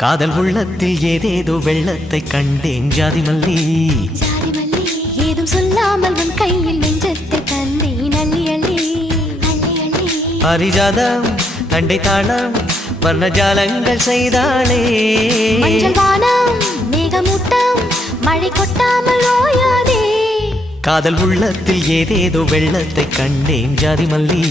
காதல் உள்ளத்தில் ஏதேதோ வெள்ளத்தை கண்டேன் ஜாதி மல்லி. ஜாதி மல்லி ஏதும் சொல்லாமல் உன் கையில் நெஞ்சத்தை தந்தேன் அள்ளி அள்ளி அள்ளி அள்ளி. பாரிஜாதம் தண்டை தாளம் வர்ண ஜாலங்கள் செய்தாளே. மஞ்சள் வானம் மேகமூட்டம் மழை கொட்டாமல் ஓயாதே. காதல் உள்ளத்தில் ஏதேதோ வெள்ளத்தை கண்டேன் ஜாதி மல்லி.